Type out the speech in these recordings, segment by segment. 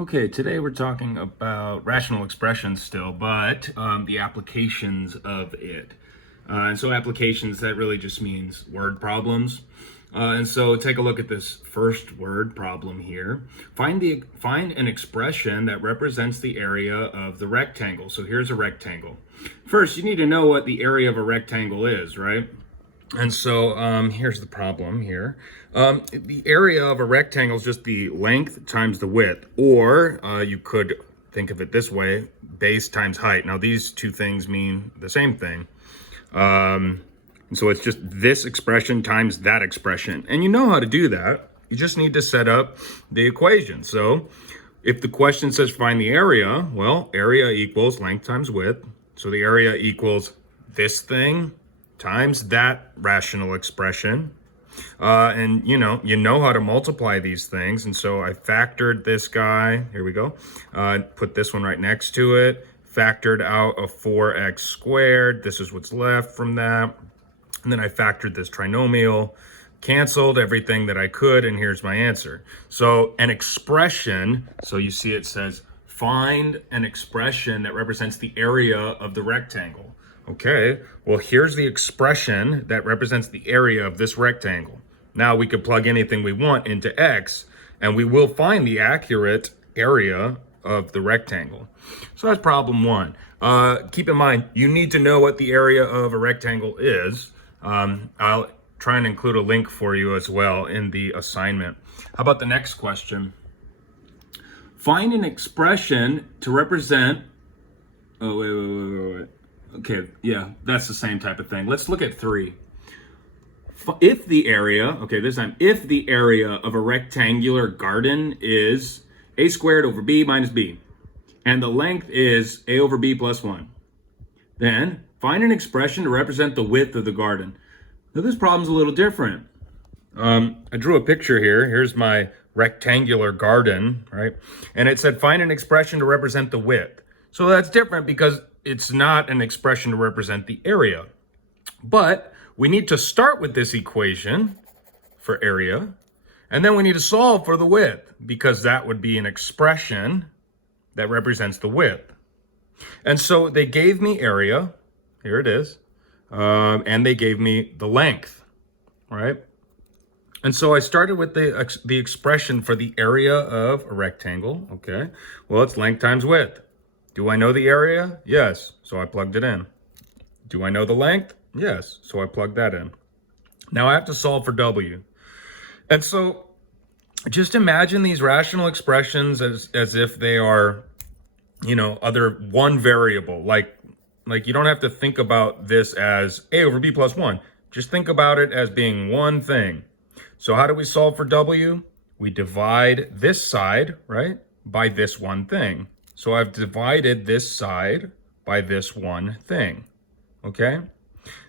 Okay, today we're talking about rational expressions still, but the applications of it. And so applications, that really just means word problems. And so take a look at this first word problem here. Find an expression that represents the area of the rectangle. So here's a rectangle. First, you need to know what the area of a rectangle is, right? And so here's the problem here. The area of a rectangle is just the length times the width, or you could think of it this way, base times height. Now these two things mean the same thing. And so it's just this expression times that expression. And you know how to do that. You just need to set up the equation. So if the question says find the area, well, area equals length times width. So the area equals this thing times that rational expression. And you know how to multiply these things. And so I factored this guy, here we go, put this one right next to it, factored out a 4x squared. This is what's left from that. And then I factored this trinomial, canceled everything that I could, and here's my answer. So an expression, so you see it says, find an expression that represents the area of the rectangle. Okay, well, here's the expression that represents the area of this rectangle. Now we could plug anything we want into x, and we will find the accurate area of the rectangle. So that's problem one. Keep in mind, you need to know what the area of a rectangle is. I'll try and include a link for you as well in the assignment. How about the next question? Find an expression to represent, wait. Okay, yeah, that's the same type of thing. Let's look at 3. If the area, okay, this time, if the area of a rectangular garden is a squared over b minus b, and the length is a over b plus 1, then find an expression to represent the width of the garden. Now this problem's a little different. I drew a picture here. Here's my rectangular garden, right? And it said find an expression to represent the width. So that's different because it's not an expression to represent the area. But we need to start with this equation for area, and then we need to solve for the width because that would be an expression that represents the width. And so they gave me area, here it is, and they gave me the length, right? And so I started with the expression for the area of a rectangle, okay? Well, it's length times width. Do I know the area? Yes, so I plugged it in. Do I know the length? Yes, so I plugged that in. Now I have to solve for W. And so just imagine these rational expressions as if they are, other one variable. Like you don't have to think about this as a over b plus 1. Just think about it as being one thing. So how do we solve for W? We divide this side, right, by this one thing. So I've divided this side by this one thing, okay?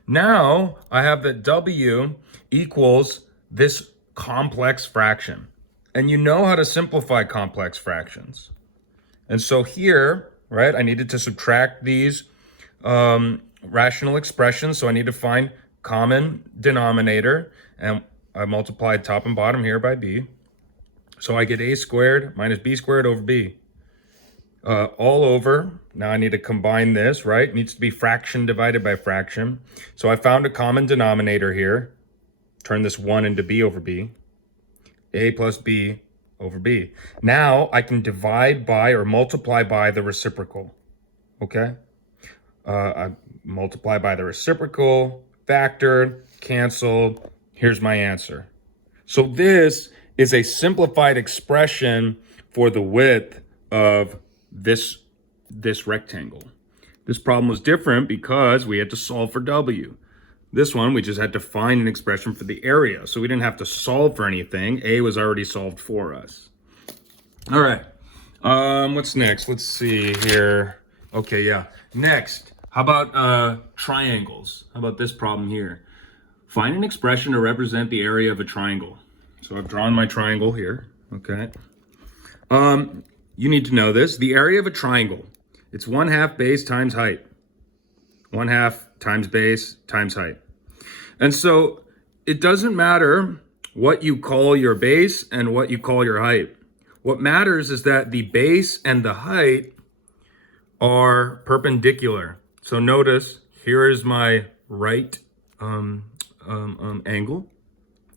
Now I have that W equals this complex fraction. And you know how to simplify complex fractions. And so here, right, I needed to subtract these rational expressions. So I need to find common denominator. And I multiplied top and bottom here by b. So I get a squared minus b squared over b. All over. Now I need to combine this, right? It needs to be fraction divided by fraction. So I found a common denominator here. Turn this 1 into b over b. A plus b over b. Now I can divide by or multiply by the reciprocal. Okay? I multiply by the reciprocal, factored, canceled. Here's my answer. So this is a simplified expression for the width of this rectangle. This problem was different because we had to solve for W. This one, we just had to find an expression for the area. So we didn't have to solve for anything. A was already solved for us. All right. What's next? Let's see here. Okay, yeah. Next, how about triangles? How about this problem here? Find an expression to represent the area of a triangle. So I've drawn my triangle here, okay? You need to know this. The area of a triangle, it's 1/2 base times height. 1/2 times base times height. And so it doesn't matter what you call your base and what you call your height. What matters is that the base and the height are perpendicular. So notice here is my right angle,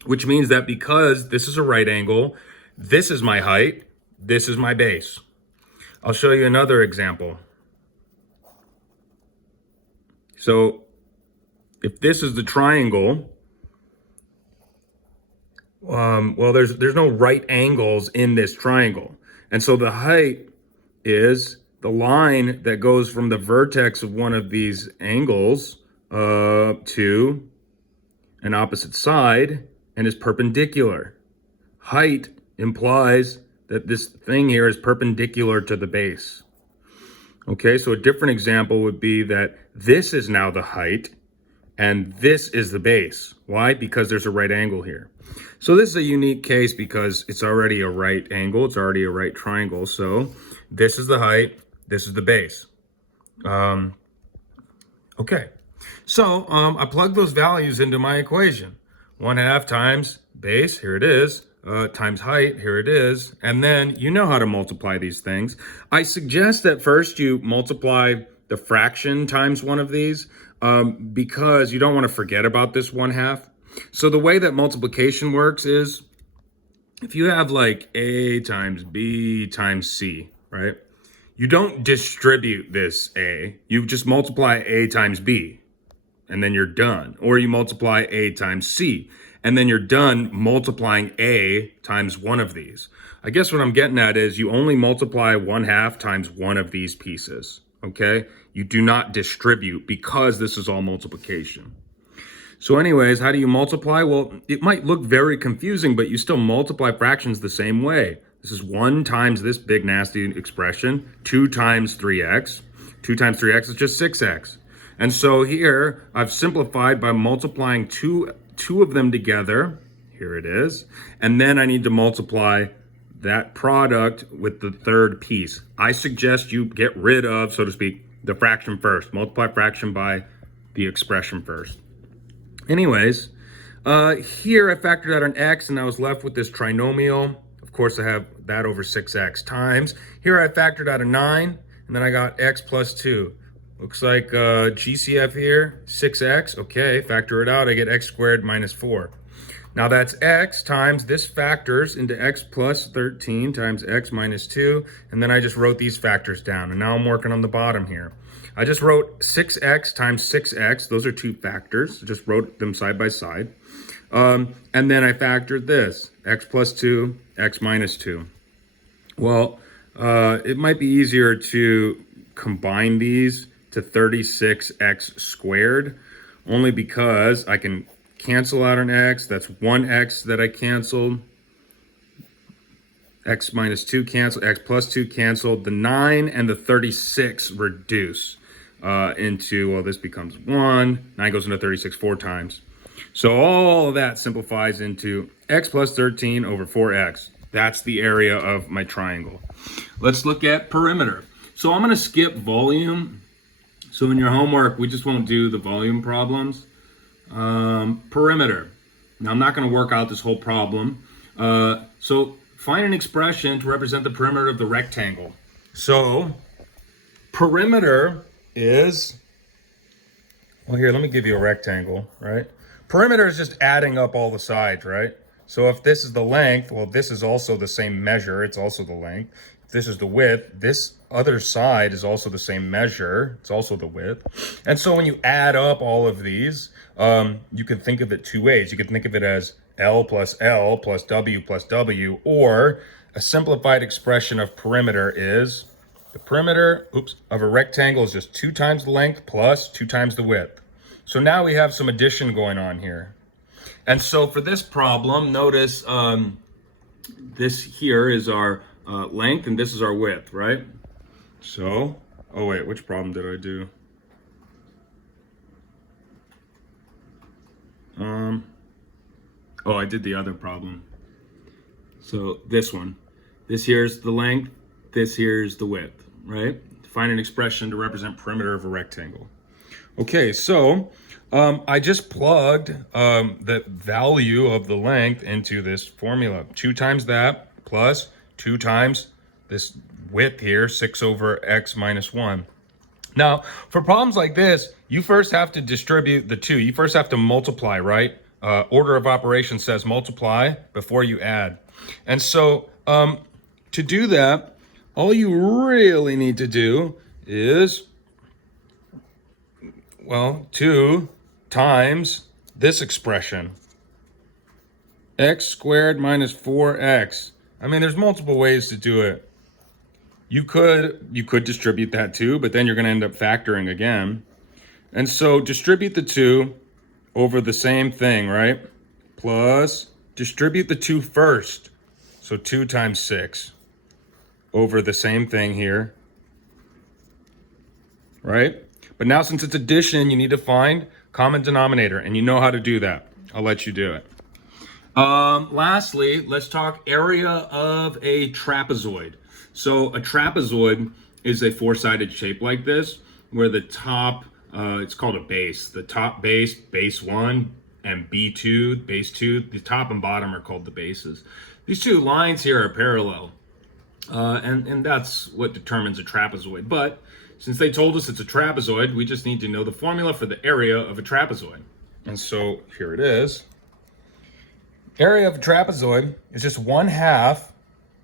which means that because this is a right angle, this is my height, this is my base. I'll show you another example. So if this is the triangle, well, there's no right angles in this triangle. And so the height is the line that goes from the vertex of one of these angles to an opposite side and is perpendicular. Height implies that this thing here is perpendicular to the base. Okay, so a different example would be that this is now the height and this is the base. Why? Because there's a right angle here. So this is a unique case because it's already a right angle, it's already a right triangle. So this is the height, this is the base. Okay, so I plug those values into my equation. 1/2 times base, here it is, times height, here it is. And then you know how to multiply these things. I suggest that first you multiply the fraction times one of these because you don't want to forget about this 1/2. So the way that multiplication works is if you have like A times B times C, right? You don't distribute this A, you just multiply A times B and then you're done. Or you multiply A times C and then you're done multiplying A times one of these. I guess what I'm getting at is you only multiply 1/2 times one of these pieces, okay? You do not distribute because this is all multiplication. So anyways, how do you multiply? Well, it might look very confusing, but you still multiply fractions the same way. This is 1 times this big nasty expression, 2 times 3x. 2 times 3x is just 6x. And so here, I've simplified by multiplying two of them together. Here it is. And then I need to multiply that product with the third piece. I suggest you get rid of, so to speak, the fraction first. Multiply fraction by the expression first. Anyways, here I factored out an x and I was left with this trinomial. Of course, I have that over 6x times. Here I factored out a 9 and then I got x plus 2. Looks like GCF here, 6x. Okay, factor it out. I get x squared minus 4. Now that's x times this factors into x plus 13 times x minus 2. And then I just wrote these factors down. And now I'm working on the bottom here. I just wrote 6x times 6x. Those are two factors. I just wrote them side by side. And then I factored this, x plus 2, x minus 2. Well, it might be easier to combine these to 36x squared, only because I can cancel out an x. That's one x that I canceled. X minus 2 cancel, x plus 2 canceled. The 9 and the 36 reduce into, well, this becomes 1. 9 goes into 36 4 times. So all of that simplifies into x plus 13 over 4x. That's the area of my triangle. Let's look at perimeter. So I'm going to skip volume. So in your homework, we just won't do the volume problems. Perimeter. Now I'm not going to work out this whole problem. So find an expression to represent the perimeter of the rectangle. So perimeter is, well, here, let me give you a rectangle, right? Perimeter is just adding up all the sides, right? So if this is the length, well, this is also the same measure. It's also the length. If this is the width, this other side is also the same measure. It's also the width. And so when you add up all of these, you can think of it two ways. You can think of it as L plus W plus W, or a simplified expression of perimeter is the perimeter, of a rectangle is just 2 times the length plus 2 times the width. So now we have some addition going on here. And so for this problem, notice this here is our length and this is our width, right? So, oh wait, which problem did I do? Oh, I did the other problem. So this one. This here's the length, this here's the width, right? Find an expression to represent perimeter of a rectangle. Okay, so I just plugged the value of the length into this formula. 2 times that plus 2 times this width here, 6 over x minus 1. Now, for problems like this, you first have to distribute the 2. You first have to multiply, right? Order of operations says multiply before you add. And so to do that, all you really need to do is, well, 2 times this expression. X squared minus 4x. I mean, there's multiple ways to do it. You could distribute that too, but then you're going to end up factoring again. And so distribute the 2 over the same thing, right? Plus distribute the 2 first. So 2 times 6 over the same thing here, right? But now since it's addition, you need to find common denominator, and you know how to do that. I'll let you do it. Lastly, let's talk area of a trapezoid. So a trapezoid is a 4-sided shape like this, where the top, it's called a base. The top base, base 1, and B2, base 2, the top and bottom are called the bases. These 2 lines here are parallel, and that's what determines a trapezoid. But since they told us it's a trapezoid, we just need to know the formula for the area of a trapezoid. And so here it is. Area of a trapezoid is just 1/2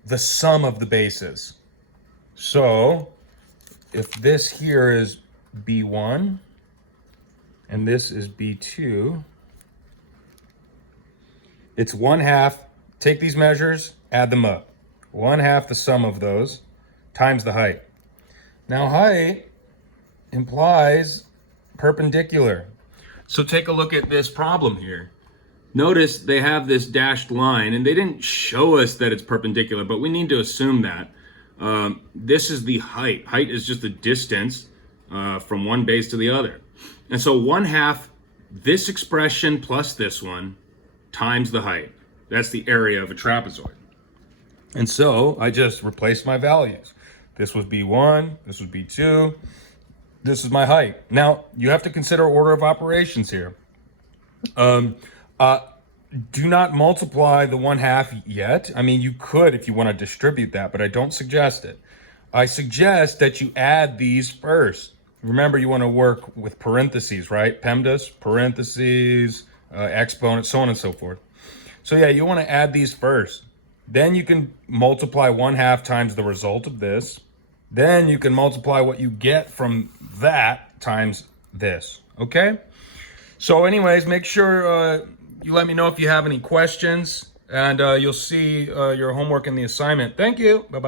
the sum of the bases. So if this here is B1 and this is B2, it's 1/2. Take these measures, add them up. 1/2 the sum of those times the height. Now height implies perpendicular. So take a look at this problem here. Notice they have this dashed line, and they didn't show us that it's perpendicular, but we need to assume that. This is the height. Height is just the distance from one base to the other. And so 1/2 this expression plus this one times the height. That's the area of a trapezoid. And so I just replaced my values. This was B1, this was B2, this is my height. Now, you have to consider order of operations here. Do not multiply the 1/2 yet. I mean, you could if you want to distribute that, but I don't suggest it. I suggest that you add these first. Remember, you want to work with parentheses, right? PEMDAS, parentheses, exponents, so on and so forth. So yeah, you want to add these first. Then you can multiply 1/2 times the result of this. Then you can multiply what you get from that times this, okay? So anyways, make sure you let me know if you have any questions, and you'll see your homework in the assignment. Thank you. Bye-bye.